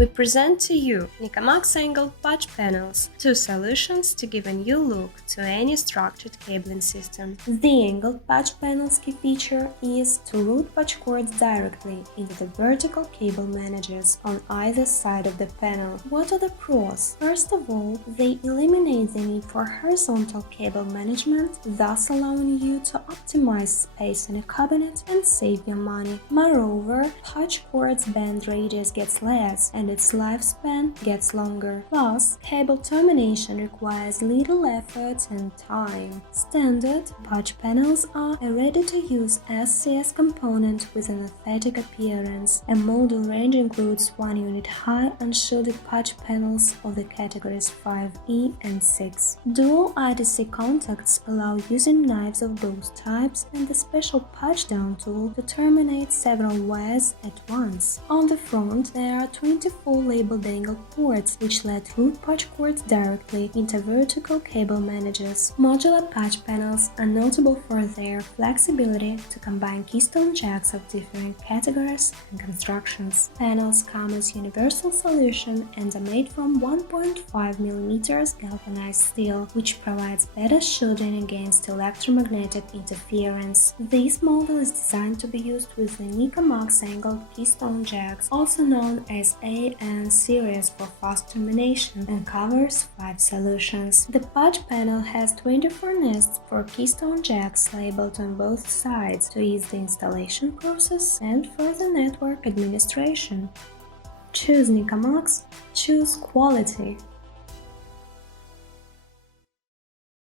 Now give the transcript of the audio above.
We present to you NIKOMAX angled patch panels, two solutions to give a new look to any structured cabling system. The angled patch panel's key feature is to route patch cords directly into the vertical cable managers on either side of the panel. What are the pros? First of all, they eliminate the need for horizontal cable management, thus allowing you to optimize space in a cabinet and save your money. Moreover, patch cord's band radius gets less and its lifespan gets longer. Plus, cable termination requires little effort and time. Standard patch panels are a ready-to-use SCS component with an aesthetic appearance. A model range includes 1 unit high unshielded patch panels of the categories 5E and 6. Dual ITC contacts allow using knives of both types and the special patch down tool to terminate several wires at once. On the front, there are 24 labeled angled ports which let route patch cords directly into vertical cable managers. Modular patch panels are notable for their flexibility to combine keystone jacks of different categories and constructions. Panels come as universal solution and are made from 1.5 mm galvanized steel, which provides better shielding against electromagnetic interference. This model is designed to be used with the NIKOMAX angled keystone jacks, also known as AN series for fast termination, and covers 5 solutions. The patch panel has 24 nests for keystone jacks labeled on both sides to ease the installation process and further network administration. Choose NIKOMAX, choose quality.